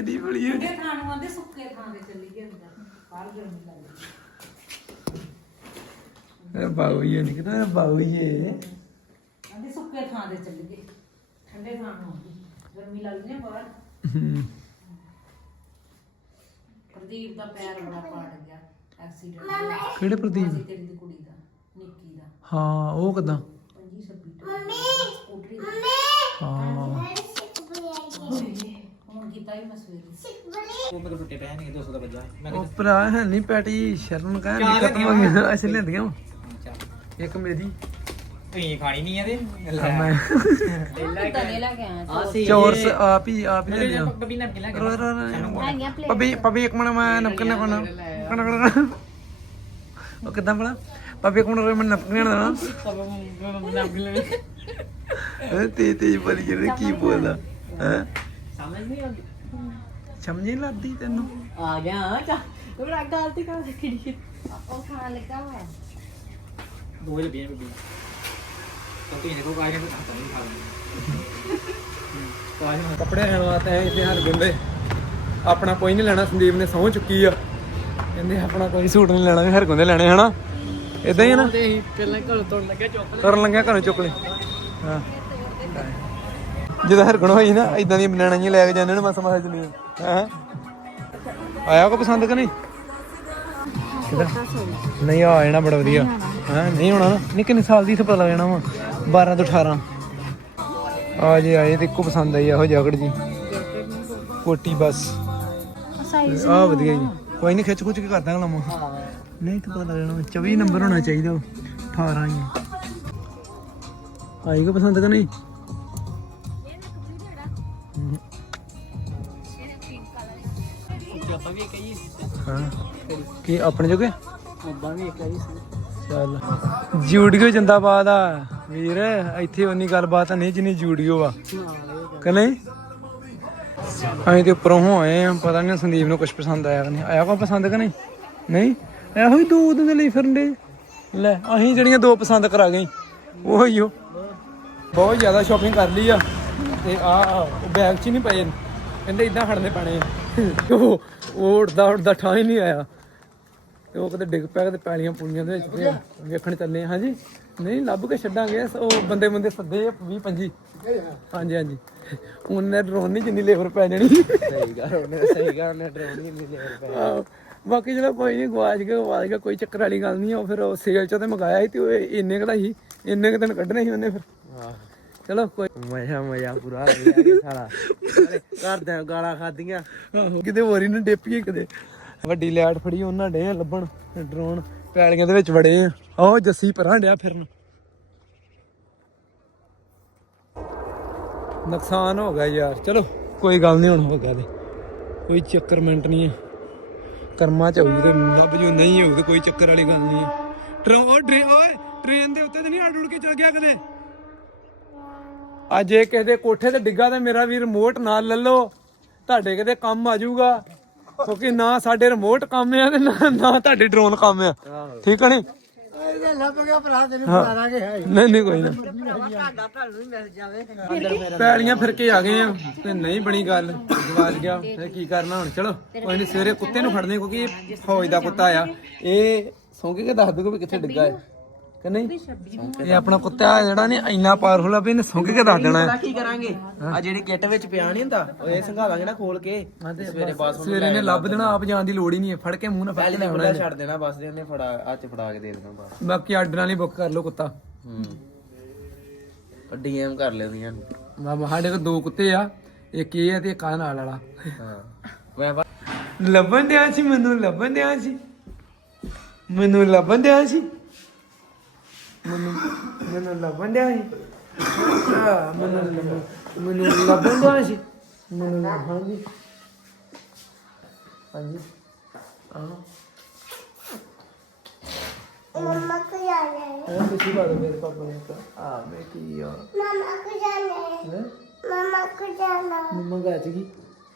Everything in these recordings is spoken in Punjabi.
ਤੇਰੀ ਬੜੀ ਹੈ ਠੰਡੇ ਥਾਂ ਨੂੰ ਆਂਦੇ ਸੁੱਕੇ ਥਾਂ ਤੇ ਚੱਲੀ ਗਏ ਅੰਦਰ। ਬਾਹਰ ਗਰਮੀ ਲੱਗਦੀ ਨਹੀਂ ਕਿਤਾ ਬਾਬੂ ਇਹ ਆਂਦੇ ਸੁੱਕੇ ਥਾਂ ਤੇ ਚੱਲੀ ਗਏ। ਠੰਡੇ ਥਾਂ ਨੂੰ ਆਂਦੇ ਗਰਮੀ ਲੱਗਦੀ ਨਾ ਬਾਹਰ। ਪ੍ਰਦੀਪ ਦਾ ਪੈਰ ਬੜਾ ਪਾੜ ਗਿਆ। ਐਕਸੀਡੈਂਟ ਕਿਹੜੇ ਪ੍ਰਦੀਪ? ਤੇਰੀ ਦੀ ਕੁੜੀ ਦਾ ਨਿੱਕੀ ਦਾ। ਹਾਂ ਉਹ ਕਿਦਾਂ? 25 26 ਮੰਮੀ। ਸਕੂਟਰੀ ਹਾਂ। ਕੀਤਾ ਹੀ ਉਹ ਮੇਰੇ ਟੁੱਟੇ ਪਏ ਨਹੀਂ 200 ਦਾ ਵੱਜਾ ਮੈਂ ਉਹ ਭਰਾ ਹੈ ਨਹੀਂ ਪੈਟੀ ਸ਼ਰਨ ਕਹਿ ਨਹੀਂ ਖਤਮ ਹੋ ਗਈਆਂ ਅਸੀਂ ਲੈਂਦੀਆਂ ਵਾਂ। ਕਿਹਾ ਇੱਕ ਮੇਰੀ। ਤੁਸੀਂ ਖਾਣੀ ਨਹੀਂ ਮੈਂ। ਲੈ ਕੇ। ਆਇਆ ਆ ਸੀ। ਚੋਰਸ ਆਪ ਹੀ ਆਪ ਹੀ ਮੇਰੇ ਲੈਂਦੀਆਂ ਬੱਬੀ ਨਾ ਕਿਲਾ ਰੋ ਰੋ ਰੋ। ਹੈਗੀਆਂ ਪਬੀ ਪਬੀ ਇੱਕ ਮਿੰਟ ਮੈਂ ਨਪਕਨ ਨਾ ਕੋਣਾ ਉਹ ਕਿਦਾਂ ਬੜਾ ਪਬੀ ਇੱਕ ਮਿੰਟ ਮੈਂ ਤੇ ਤੇ ਬੜੀ ਜਿਹੜੇ ਕੀ ਬੋਲਦਾ? ਹੈ? ਸਮਝ ਨਹੀਂ ਆਉਂਦੀ। ਸਮਝ ਨਹੀਂ ਲੱਗਦੀ ਤੈਨੂੰ? ਆ ਗਿਆ ਚਾ ਬੜਾ ਗਲਤੀ ਕਰ ਕਿਹੜੀ ਉਹ ਖਾਣ ਲੱਗਾ ਵਾ। ਦੋ ਬੀਆਂ ਬੀਬੀ ਤਾਂ ਤੁਸੀਂ ਦੇਖੋ ਕਾਇਨੇ ਤੋਂ ਤਾਂ ਨਹੀਂ ਖਾ ਲੈਂਦੇ। ਕਾਇਨੇ ਕੱਪੜੇ ਲੈਣ ਵਾਸਤੇ ਆਏ ਇੱਥੇ ਹਰ ਗੁੰਦੇ ਆਪਣਾ ਕੋਈ ਨਹੀਂ ਲੈਣਾ ਸੰਦੀਪ ਨੇ ਸਹੁੰ ਚੁੱਕੀ ਆ। ਕਹਿੰਦੇ ਆਪਣਾ ਕੋਈ ਸੂਟ ਨਹੀਂ ਲੈਣਾ ਵੀ ਹਰ ਗੁੰਦੇ ਲੈਣੇ ਹਨਾ? ਇਦਾਂ ਹੀ ਆ ਨਾ? ਤੇ ਪਹਿਲਾਂ ਘਰੋਂ ਤੋੜ ਲੱਗਿਆ ਚੁੱਪ ਕਰਨ ਲੱਗਿਆ ਘਰੋਂ ਚੁੱਕ ਲੈ ਹਾਂ। ਜਦੋਂ ਹਰਗਣ ਹੋਈ ਨਾ ਇਦਾਂ ਦੀਆਂ ਬਨਾਣਾ ਜੀ ਲੈ ਕੇ ਜਾਂਦੇ ਨੇ ਮਸ ਮਸ ਚਲੀ ਹਾਂ? ਆਇਆ ਕੋ ਪਸੰਦ ਕਿ ਨਹੀਂ? ਨਹੀਂ ਆ ਜਾਣਾ ਬੜਾ ਵਧੀਆ। ਹਾਂ ਨਹੀਂ ਹੋਣਾ ਨਾ? ਨਹੀਂ ਕਿੰਨੇ ਸਾਲ ਦੀ ਇੱਥੇ ਪਤਾ ਲੱਗ ਜਾਣਾ ਵਾ? 12 ਤੋਂ 18 ਆ ਜੇ ਆਏ ਤੇ ਇੱਕੋ ਪਸੰਦ ਆਈ ਇਹੋ ਜੈਕਟ ਜੀ। ਕੋਟੀ ਬਸ। ਆ ਵਧੀਆ ਜੀ। ਕੋਈ ਨਹੀਂ ਖਿੱਚ ਖੁੱਚ ਕੇ ਕਰ ਦਾਂਗਾ ਲਮੋ। ਨਹੀਂ ਤਾਂ ਪਤਾ ਲੱਗ ਜਾਣਾ 24 ਨੰਬਰ ਹੋਣਾ ਚਾਹੀਦਾ ਉਹ, 18 ਹੀ ਆਈ ਕੋ ਪਸੰਦ ਕਿ ਨਹੀਂ? ਆਪਾਂ ਵੀ ਕਹੀ ਹਾਂ। ਕੀ ਆਪਣੇ ਜੋਗੇ? ਅੱਬਾ ਵੀ ਕਹੀ ਸੀ। ਚੱਲ। ਜੂਡੀਓ ਜਿੰਦਾਬਾਦ ਆ ਵੀਰ ਇੱਥੇ ਉਨੀ ਗੱਲਬਾਤ ਨਹੀਂ ਜਿੰਨੀ ਜੂਡੀਓ ਆ। ਕਿ ਨਹੀਂ? ਅਸੀਂ ਤੇ ਉੱਪਰੋਂ ਹੋ ਆਏ ਆ ਪਤਾ ਨਹੀਂ ਸੰਦੀਪ ਨੂੰ ਕੁਝ ਪਸੰਦ ਆਇਆ ਕਿ ਨਹੀਂ। ਆਇਆ ਕੋ ਪਸੰਦ ਕਿ ਨਹੀਂ? ਨਹੀਂ? ਇਹੋ ਹੀ ਦੋ ਉਹਦੇ ਲਈ ਫਿਰਨ ਦੇ। ਲੈ ਅਸੀਂ ਜਿਹੜੀਆਂ ਦੋ ਪਸੰਦ ਕਰਾ ਗਏ। ਉਹ ਹੀ ਉਹ ਬਹੁਤ ਜ਼ਿਆਦਾ ਸ਼ਾਪਿੰਗ ਕਰ ਲਈ ਆ। ਤੇ ਆ ਬੈਗ 'ਚ ਨਹੀਂ ਪਏ। ਕਹਿੰਦੇ ਇਦਾਂ ਖੜਨੇ ਪੈਣੇ ਉਹ ਉਹ ਉੱਡਦਾ ਉੱਡਦਾ ਠਾਂ ਹੀ ਨਹੀਂ ਆਇਆ। ਤੇ ਉਹ ਕਦੇ ਡਿੱਗ ਪਿਆ ਕਦੇ ਪੈਲੀਆਂ ਪੁਲੀਆਂ ਦੇ ਵਿੱਚ ਵੇਖਣ ਚੱਲੇ ਹਾਂ ਹਾਂਜੀ? ਨਹੀਂ ਲੱਭ ਕੇ ਛੱਡਾਂਗੇ। ਉਹ ਬੰਦੇ ਬੰਦੇ ਸੱਦੇ 20 25 ਹਾਂਜੀ ਹਾਂਜੀ। ਉਹਨੇ ਡਰੋਨ ਨਹੀਂ ਜਿੰਨੀ ਲੇਬਰ ਪੈ ਜਾਣੀ। ਸਹੀ ਗੱਲ ਉਹਨੇ ਸਹੀ ਗੱਲ ਉਹਨੇ ਡਰਾਉਣ ਨਹੀਂ ਮਿਲੇ ਆਹੋ। ਬਾਕੀ ਜਿਹੜਾ ਕੋਈ ਨਹੀਂ ਗਵਾਚ ਗਿਆ ਗਵਾਚ ਗਿਆ ਕੋਈ ਚੱਕਰ ਵਾਲੀ ਗੱਲ ਨਹੀਂ ਉਹ ਫਿਰ ਉਹ ਸੇਲ ਚੋਂ ਤੇ ਮੰਗਾਇਆ ਸੀ ਤੇ ਉਹ ਇੰਨੇ ਕਦਾ ਸੀ ਇੰਨੇ ਕੁ ਦਿਨ ਕੱਢਣੇ ਸੀ ਉਹਨੇ ਫਿਰ। ਚਲੋ ਕੋਈ ਮਜ਼ਾ ਮਜ਼ਾ ਪੂਰਾ ਆ ਗਿਆ ਸਾਰਾ ਘਰਦਿਆਂ ਗਾਲਾਂ ਖਾਧੀਆਂ। ਕਿਤੇ ਹੋਰ ਹੀ ਨਾ ਡੇਪੀਏ ਕਿਤੇ। ਵੱਡੀ ਲੈਟ ਫੜੀ ਉਹਨਾਂ ਡੇ ਲੱਭਣ ਡਰੋਨ। ਪੈਲੀਆਂ ਦੇ ਵਿੱਚ ਵੜੇ ਆ। ਆਹ ਜੱਸੀ ਪਰਾਂ ਡਿਆ ਫਿਰਨ। ਨੁਕਸਾਨ ਹੋ ਗਿਆ ਯਾਰ। ਚਲੋ ਕੋਈ ਗੱਲ ਨਹੀਂ ਹੁਣ ਹੋ ਗਿਆ ਤੇ। ਕੋਈ ਚੱਕਰ ਮਿੰਟ ਨਹੀਂ ਹੈ ਕਰਮਾ ਚ ਹੋਊ ਤੇ ਲੱਭ ਜੋ ਨਹੀਂ ਹੋਊ ਤੇ ਕੋਈ ਚੱਕਰ ਵਾਲੀ ਗੱਲ ਨਹੀਂ ਹੈ ਟਰੋ ਉਹ ਟ੍ਰੇ ਓਏ ਟ੍ਰੇਨ ਦੇ ਉੱਤੇ ਤੇ ਨਹੀਂ ਅੜ ਉੜ ਕੇ ਚਲ ਗਿਆ ਕਦੇ? ਅੱਜ ਇਹ ਕਿਸੇ ਦੇ ਕੋਠੇ ਤੇ ਡਿੱਗਾ ਤੇ ਮੇਰਾ ਵੀ ਰਿਮੋਟ ਨਾਲ ਲੈ ਲਓ, ਤੁਹਾਡੇ ਕਿਤੇ ਕੰਮ ਆ ਜਾਊਗਾ। ਕਿਉਂਕਿ ਨਾ ਸਾਡੇ ਰਿਮੋਟ ਕੰਮ ਆ ਤੇ ਨਾ ਨਾ ਤੁਹਾਡੇ ਡਰੋਨ ਕੰਮ ਆ। ਠੀਕ ਹੈ ਨੀ ਲੱਭ ਗਿਆ ਭਰਾ ਤੈਨੂੰ ਬਤਾ ਨਹੀਂ ਨਹੀਂ, ਕੋਈ ਨਾ। ਤੁਹਾਡਾ ਫਿਰ ਕੇ ਆ ਗਏ ਆ, ਤੇ ਨਹੀਂ ਬਣੀ ਗੱਲ। ਗਵਾਚ ਗਿਆ, ਫਿਰ ਕੀ ਕਰਨਾ ਹੁਣ? ਚਲੋ, ਕੋਈ ਨਹੀਂ, ਸਵੇਰੇ ਕੁੱਤੇ ਨੂੰ ਫੜਨੇ, ਕਿਉਂਕਿ ਫੌਜ ਦਾ ਕੁੱਤਾ ਆ। ਇਹ ਸੌਂਕੇ ਕੇ ਦੱਸ ਦੂਗਾ ਵੀ ਕਿੱਥੇ ਡਿੱਗਾ ਹੈ? ਕਿ ਨਹੀਂ? ਇਹ ਆਪਣਾ ਕੁੱਤਾ ਜਿਹੜਾ ਨੇ ਇੰਨਾ ਪਾਵਰਫੁਲ ਆ ਵੀ ਇਹਨੇ ਸੌਂਕੇ ਕੇ ਦੱਸ ਦੇਣਾ। ਹੈ ਕੀ ਕਰਾਂਗੇ? ਆ ਜਿਹੜੀ ਕਿੱਟ ਵਿੱਚ ਪਿਆ ਨਹੀਂ ਹੁੰਦਾ ਉਹ ਇਹ ਸੰਘਾ ਲਾਂਗੇ ਨਾ ਖੋਲ ਕੇ। ਸਵੇਰੇ ਬਾਸ ਸਵੇਰੇ ਨੇ ਲੱਭ ਦੇਣਾ ਆਪ ਜਾਣ ਦੀ ਲੋੜ ਹੀ ਨਹੀਂ ਹੈ। ਫੜ ਕੇ ਮੂੰਹ ਨਾਲ ਫੜ ਕੇ ਲੈ ਆਉਣਾ ਛੱਡ ਦੇਣਾ ਬਸ ਦੇ ਉਹਨੇ ਫੜਾ ਹੱਥ ਫੜਾ ਕੇ ਦੇ ਦੇਣਾ ਬਸ। ਬਾਕੀ ਆਰਡਰ ਨਾਲ ਹੀ ਬੁੱਕ ਕਰ ਲਓ ਕੁੱਤਾ। ਹੂੰ। ਡੀਐਮ ਕਰ ਲੈਂਦੀਆਂ ਮਾਮਾ ਸਾਡੇ ਕੋਲ ਦੋ ਕੁੱਤੇ ਆ ਇੱਕ ਇਹ ਆ ਤੇ ਇੱਕ ਆ ਨਾਲ ਵਾਲਾ। ਹਾਂ। ਮੈਂ ਬਾ- ਲੱਭਣ ਦਿਆ ਸੀ ਮੈਨੂੰ ਲੱਭਣ ਦਿਆ ਸੀ। ਮੈਨੂੰ ਲੱਭਣ ਦਿਆ ਸੀ। ਮੈਨੂੰ ਮੈਨੂੰ ਲੱਭਣ ਦਿਆ ਸੀ ਅੱਛਾ, ਮੈਨੂੰ ਲੱਭਣ- ਮੈਨੂੰ ਲੱਭਣ ਦਿਆ ਸੀ ਮੈਨੂੰ ਲੱਭਣ ਦੀ ਹਾਂਜੀ ਹਾਂ मम्मा को जाना है ਇਹ ਤੁਸੀਂ ਬਾਦ ਮੇਰੇ ਪਾਪਾ ਨੇ ਕਹਾ ਆ ਮੈਂ ਕੀ ਆ मम्मा को जाना है ਹੈਂ? मम्मा को जाना ਮੰਮਾ ਗੱਜ ਗਈ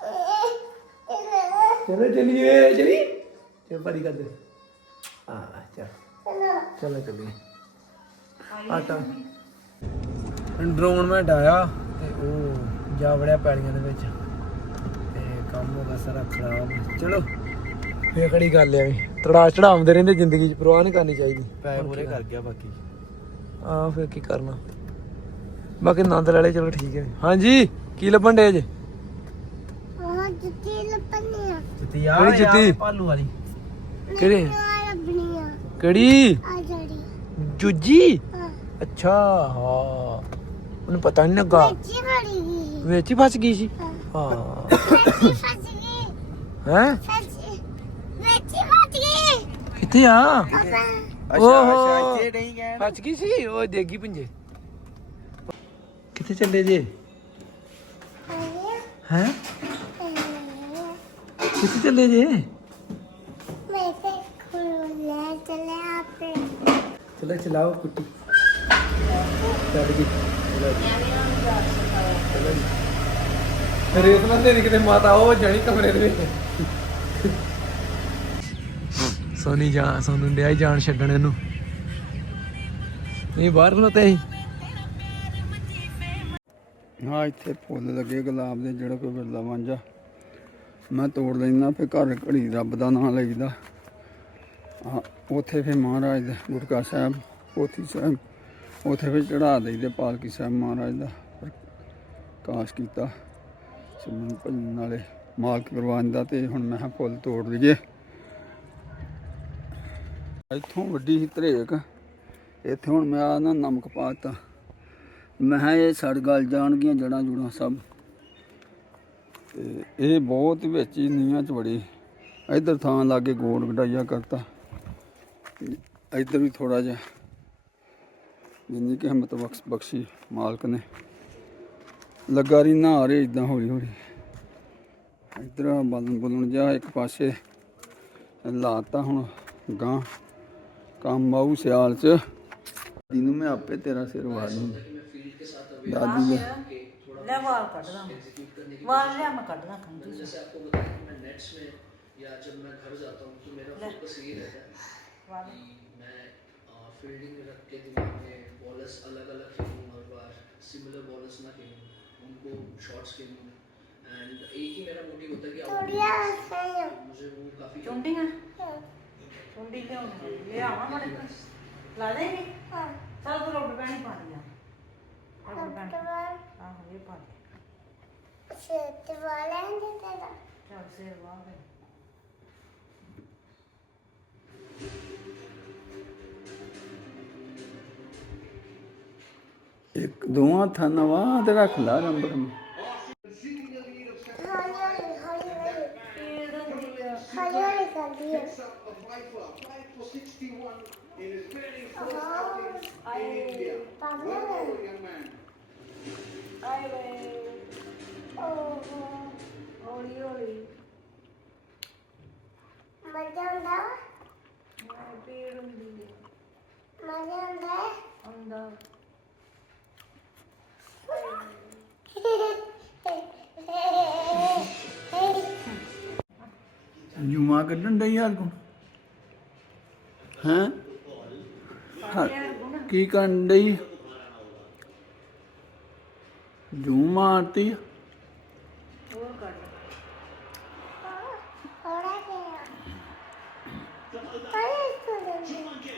है ਚਲੋ ਚਲੀਏ ਚਲੀ ਚਲ ਪੜੀ ਕਰ ਦੇ ਆ ਚਲ चलो ਚਲੋ ਚੱਲੀਏ ਆਟਾ। ਡਰੋਨ ਮੈਂ ਡਾਇਆ ਤੇ ਉਹ ਜਾ ਵੜਿਆ ਪੈਲੀਆਂ ਦੇ ਵਿੱਚ। ਤੇ ਕੰਮ ਕੰਮ ਹੋਗਾ ਸਾਰਾ ਖਰਾਬ। ਚਲੋ ਇਹ ਕਿਹੜੀ ਗੱਲ ਐ ਵੀ? ਤੜਾ ਚੜਾਉਂਦੇ ਰਹਿੰਦੇ ਜ਼ਿੰਦਗੀ 'ਚ ਪਰਵਾਹ ਨਹੀਂ ਕਰਨੀ ਚਾਹੀਦੀ। ਪੈਸੇ ਪੂਰੇ ਕਰ ਗਿਆ ਬਾਕੀ। ਆ ਫਿਰ ਕੀ ਕਰਨਾ? ਬਾਕੀ ਨੰਦ ਲੈ ਲੈ ਚਲੋ ਠੀਕ ਹੈ। ਹਾਂਜੀ ਕੀ ਲੱਭਣ ਡੇ ਜੇ? ਉਹ ਜੁੱਤੀ ਲੱਪਣੀਆਂ ਜੁੱਤੀ ਆ ਕਿਹੜੀ ਜੁੱਤੀ? ਪਾਲੂ ਵਾਲੀ। ਕਿਹੜੀ? ਆ। ਲੱਭਣੀਆਂ ਕਿਹੜੀ? ਆ ਜੜੀ ਜੁੱਜੀ? ਹਾਂ ਅੱਛਾ ਹਾਂ। ਉਹਨੂੰ ਪਤਾ ਨਹੀਂ ਲੱਗਾ। ਜੀ ਬੜੀ ਗਈ ਵਿੱਚ ਹੀ ਫਸ ਗਈ ਸੀ। ਹਾਂ। ਹਾਂ। ਫੱਜੀ ਫੱਜੀ ਹੈ? ਫੱਜੀ ਵੇਚੀ ਫੱਜੀ ਕਿੱਥੇ ਆ। ਓਹੋ। ਇੱਥੇ ਨਹੀਂ ਗਏ ਫਸ ਗਈ ਸੀ? ਉਹ ਦੇਗੀ ਪੁੰਜੇ। ਕਿੱਥੇ ਚੱਲੇ ਜੇ? ਹੈ? ਕਿੱਥੇ ਚੱਲੇ ਜੇ? ਮੈਂ ਤੇ ਖੁੱਲੇ ਚਲੇ ਆਪੇ। ਚਲੇ ਚਲਾਓ ਕੁੱਟੀ ਗਈ ਰੇਤ ਨਾ ਤੇਰੀ ਕਿਤੇ ਮਾਤਾ, ਉਹ ਜਾਣੀ ਕਮਰੇ ਦੇ ਵਿੱਚ। ਸੋਨੀ ਜਾ, ਸੋਨੂੰ ਡਿਆ ਈ ਜਾਣ ਛੱਡਣ ਇਹਨੂੰ। ਨਹੀਂ ਬਾਹਰ ਨੂੰ ਤੇ ਹਾਂ, ਇੱਥੇ ਫੁੱਲ ਲੱਗੇ ਗੁਲਾਬ ਦੇ, ਜਿਹੜਾ ਕੋਈ ਬਿਰਲਾ ਵਾਂਝਾ। ਮੈਂ ਤੋੜ ਲੈਂਦਾ, ਫਿਰ ਘਰ ਘੜੀ ਰੱਬ ਦਾ ਨਾਮ ਲਈਦਾ। ਹਾਂ, ਉੱਥੇ ਫਿਰ ਮਹਾਰਾਜ ਦਾ ਗੁਰਕਾ ਸਾਹਿਬ, ਪੋਥੀ ਸਾਹਿਬ ਉੱਥੇ ਫਿਰ ਚੜਾ ਦਈਦੇ ਪਾਲਕੀ ਸਾਹਿਬ ਮਹਾਰਾਜ ਦਾ ਪ੍ਰਕਾਸ਼ ਕੀਤਾ। ਸਿਮਰਨ ਭਜਨ ਨਾਲੇ ਮਾਲਕ ਪ੍ਰਵਾਨ ਦਾ ਤੇ ਹੁਣ ਮੈਂ ਕਿਹਾ ਫੁੱਲ ਤੋੜ ਲਈਏ ਇੱਥੋਂ ਵੱਡੀ ਸੀ ਧਰੇਕ ਇੱਥੇ ਹੁਣ ਮੈਂ ਆ ਨਾ ਨਮਕ ਪਾਤਾ ਮੈਂ ਕਿਹਾ ਇਹ ਸੜ ਗਲ ਜਾਣਗੀਆਂ ਜੜਾਂ ਜੁੜਾਂ ਸਭ। ਤੇ ਇਹ ਬਹੁਤ ਵਿੱਚ ਹੀ ਨੀਹਾਂ ਚ ਬੜੀ ਇੱਧਰ ਥਾਂ ਲਾਗੇ ਗੋਲ ਗਡਾਈਆ ਕਰਤਾ। ਤੇ ਇੱਧਰ ਵੀ ਥੋੜਾ ਜਿਹਾ ਜਿੰਨੀ ਕਿ ਹਿੰਮਤ ਬਖਸ਼ ਬਖਸ਼ੀ ਮਾਲਕ ਨੇ ਲੱਗਾ ਰੀ ਨਾ ਰਹੇ ਇਦਾਂ ਹੌਲੀ ਹੌਲੀ ਇੱਧਰ ਬਾਲਣ ਬੁਲਣ ਜਾ ਇੱਕ ਪਾਸੇ ਲਾਤਾ ਹੁਣ ਗਾਂ ਕੰਮ ਆਊ ਸਿਆਲ ਚ ਇਹਨੂੰ ਮੈਂ ਆਪੇ ਤੇਰਾ ਸਿਰ ਵਾਰ ਨੂੰ ਦਾਦੀ ਨੇ ਲੈ ਵਾਲ ਕੱਢਦਾ ਵਾਲ ਲਿਆ ਮੈਂ ਕੱਢਦਾ ਖੰਦੀ या जब मैं घर जाता हूँ तो मेरा फोकस ये रहता है कि मैं फील्डिंग में रख के दिमाग में दस अलग अलग खेलूँ हर बार सिमिलर बॉलर्स ना खेलूँ उनको शॉर्ट्स खेलूँ। एंड एक ही मेरा मोटिव होता है कि मुझे वो काफ़ी ले ला रोटी पानी पा लिया। ये पा वाले हैं चल वाले ਚੱਲ ਸਿਰ ਵਾਹ ਦੇ ਇੱਕ ਦੋਵਾਂ ਥਾਂ ਵਾ ਤੇ ਰੱਖ ਲਾ ਨੰਬਰ ਹੌਲੀ ਹੌਲੀ ਹੌਲੀ ਹੌਲੀ ਹੌਲੀ ਹੌਲੀ ਕਰਦੀ ਹੈ? ਪਾਪਾ ਆਏ ਵੇ ਓਹ ਹੌਲੀ ਹੌਲੀ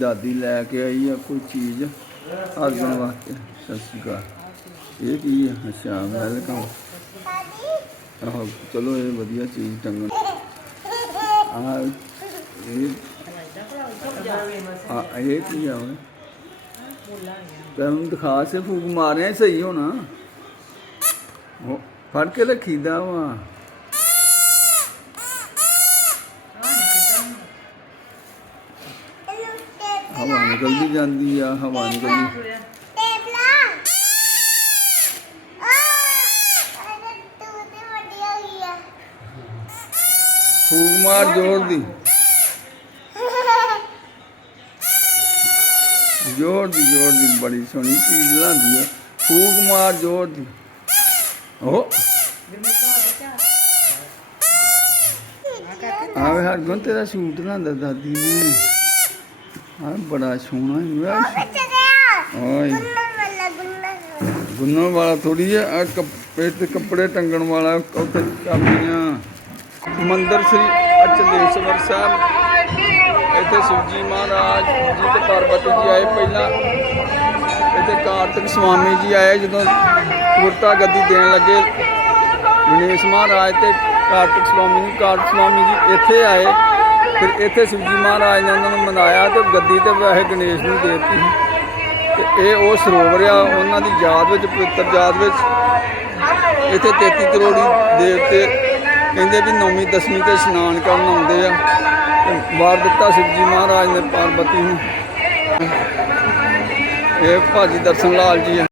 ਦਾਦੀ ਲੈ ਕੇ ਆਈ ਆ ਕੋਈ ਚੀਜ਼ ਅਰਜਨ ਵਾਸਤੇ। ਸਤਿ ਸ਼੍ਰੀ ਅਕਾਲ। ਇਹ ਕੀ ਆ? ਅੱਛਾ, ਵੈਲਕਮ। ਆਹੋ, ਚਲੋ ਇਹ ਵਧੀਆ ਚੀਜ਼ ਟੰਗਣ। ਆ ਇਹ ਆ, ਇਹ ਕੀ ਆ ਓਏ? ਤੈਨੂੰ ਦਿਖਾ ਸੇ ਫੂਕ ਮਾਰਿਆ ਸਹੀ ਹੋਣਾ। ਫੜ ਕੇ ਰੱਖੀਦਾ ਵਾ। ਹਵਾ ਨਿਕਲਦੀ ਜਾਂਦੀ ਆ ਹਵਾ ਨਿਕਲਦੀ। ਹੋ ਫੂਕ ਮਾਰ ਜ਼ੋਰ ਦੀ। ਜ਼ੋਰ ਦੀ ਜ਼ੋਰ ਦੀ ਬੜੀ ਸੋਹਣੀ ਚੀਜ਼ ਲਾਂਦੀ ਆ। ਫੂਕ ਮਾਰ ਜ਼ੋਰ ਦੀ। ਓ ਆਵੇ ਹਰ ਗੁਣ ਤੇਰਾ ਸੂਟ ਲਾਂਦਾ ਦਾਦੀ ਨੇ। ਆ ਬੜਾ ਸੋਹਣਾ ਹੈ ਓਏ। ਗੁੰਨਾ ਵਾਲਾ ਗੁੰਨਾ ਗੁੰਨਣ ਵਾਲਾ ਥੋੜੀ ਹੈ ਆ ਕੱਪੜੇ ਤੇ ਕੱਪੜੇ ਟੰਗਣ ਵਾਲਾ ਉੱਤੇ ਚਾਬੀਆਂ। ਮੰਦਰ ਸ੍ਰੀ ਅਚਲੇਸ਼ਵਰ ਸਾਹਿਬ। ਇੱਥੇ ਸ਼ਿਵਜੀ ਮਹਾਰਾਜ ਜੀ ਤੇ ਪਾਰਵਤੀ ਜੀ ਆਏ ਪਹਿਲਾਂ। ਇੱਥੇ ਕਾਰਤਿਕ ਸਵਾਮੀ ਜੀ ਆਏ ਜਦੋਂ ਗੁਰਤਾ ਗੱਦੀ ਦੇਣ ਲੱਗੇ। ਗਣੇਸ਼ ਮਹਾਰਾਜ ਤੇ ਕਾਰਤਿਕ ਸਵਾਮੀ ਨੂੰ ਕਾਰਤਿਕ ਸਵਾਮੀ ਜੀ ਇੱਥੇ ਆਏ। ਫਿਰ ਇੱਥੇ ਸ਼ਿਵਜੀ ਮਹਾਰਾਜ ਨੇ ਉਹਨਾਂ ਨੂੰ ਮਨਾਇਆ ਤੇ ਗੱਦੀ ਤੇ ਵੈਸੇ ਗਣੇਸ਼ ਨੂੰ ਦੇ ਦਿੱਤੀ ਤੇ ਇਹ ਉਹ ਸਰੋਵਰ ਆ, ਉਹਨਾਂ ਦੀ ਯਾਦ ਵਿੱਚ, ਪਵਿੱਤਰ ਯਾਦ ਵਿੱਚ। ਇੱਥੇ 33 ਕਰੋੜੀ ਦੇਵਤੇ ਕਹਿੰਦੇ ਵੀ ਨੌਵੀਂ, ਦਸਵੀਂ ਤੇ ਇਸ਼ਨਾਨ ਕਰਨ ਆਉਂਦੇ ਆ। ਤੇ ਵਾਰ ਦਿੱਤਾ ਸ਼ਿਵਜੀ ਮਹਾਰਾਜ ਨੇ ਪਾਰਵਤੀ ਨੂੰ। ਇਹ ਭਾਜੀ ਦਰਸ਼ਨ ਲਾਲ ਜੀ ਆ।